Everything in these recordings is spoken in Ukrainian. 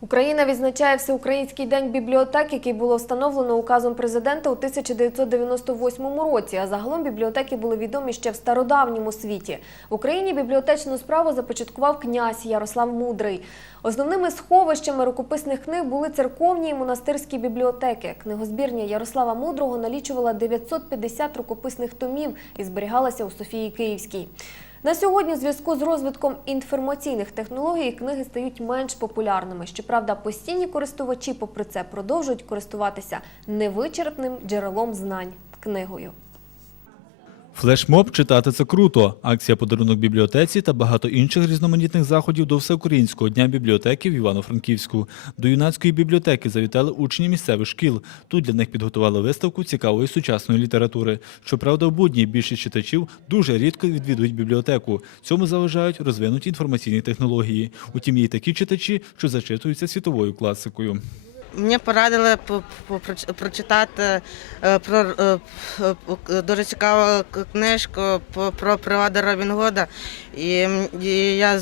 Україна відзначає Всеукраїнський день бібліотек, який було встановлено указом президента у 1998 році. А загалом бібліотеки були відомі ще в стародавньому світі. В Україні бібліотечну справу започаткував князь Ярослав Мудрий. Основними сховищами рукописних книг були церковні і монастирські бібліотеки. Книгозбірня Ярослава Мудрого налічувала 950 рукописних томів і зберігалася у Софії Київській. На сьогодні, в зв'язку з розвитком інформаційних технологій, книги стають менш популярними. Щоправда, постійні користувачі, попри це, продовжують користуватися невичерпним джерелом знань книгою. Флешмоб читати це круто. Акція подарунок бібліотеці та багато інших різноманітних заходів до всеукраїнського дня бібліотеки в Івано-Франківську. До юнацької бібліотеки завітали учні місцевих шкіл. Тут для них підготували виставку цікавої сучасної літератури. Щоправда, в будні більшість читачів дуже рідко відвідують бібліотеку. Цьому заважають розвинуті інформаційні технології. Утім, є такі читачі, що зачитуються світовою класикою. Мені порадили по- по- проч- прочитати е, про е, е, дуже цікаву книжку про привода Робін Гуда. І, я,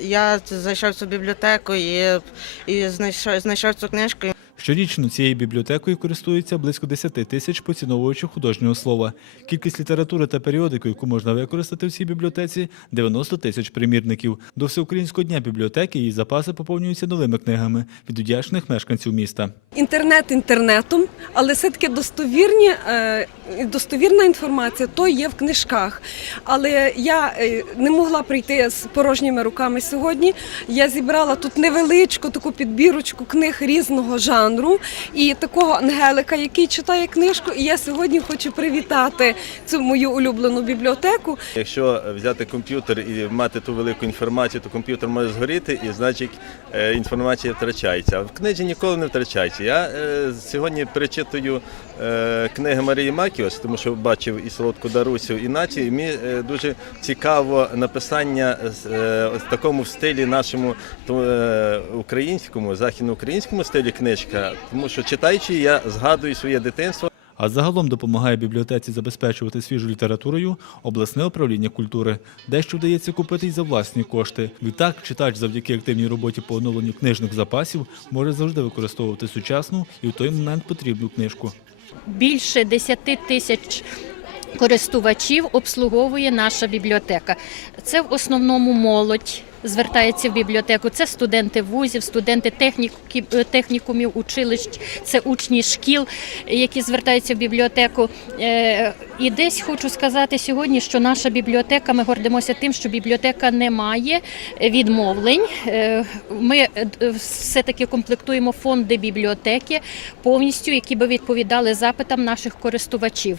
я зайшов в цю бібліотеку і, і знайшов, знайшов цю книжку. Щорічно цією бібліотекою користується близько 10 тисяч поціновувачів художнього слова. Кількість літератури та періодику, яку можна використати в цій бібліотеці, 90 тисяч примірників. До всеукраїнського дня бібліотеки її запаси поповнюються новими книгами від удячних мешканців міста. Інтернет інтернетом, але все-таки достовірні, е, достовірна інформація то є в книжках. Але я е, не могла прийти з порожніми руками сьогодні. Я зібрала тут невеличку таку підбірочку книг різного жанру і такого ангелика, який читає книжку. І я сьогодні хочу привітати цю мою улюблену бібліотеку. Якщо взяти комп'ютер і мати ту велику інформацію, то комп'ютер може згоріти і значить е, інформація втрачається. В книзі ніколи не втрачається. Я е, сьогодні перечитую книги Марії Макіос, тому що бачив і солодку Дарусю, і Наті. І мені дуже цікаво написання е, в такому стилі нашому е, українському, західноукраїнському стилі книжка, тому що читаючи, я згадую своє дитинство. А загалом допомагає бібліотеці забезпечувати свіжу літературою обласне управління культури. Дещо вдається купити й за власні кошти. Відтак, читач завдяки активній роботі по оновленню книжних запасів може завжди використовувати сучасну і в той момент потрібну книжку. більше 10 тисяч користувачів обслуговує наша бібліотека. Це в основному молодь. Звертається в бібліотеку. Це студенти вузів, студенти е, технікумів, училищ, це учні шкіл, які звертаються в бібліотеку. Е, І десь хочу сказати сьогодні, що наша бібліотека, ми гордимося тим, що бібліотека не має відмовлень. Е, Ми е, все-таки комплектуємо фонди бібліотеки повністю, які би відповідали запитам наших користувачів.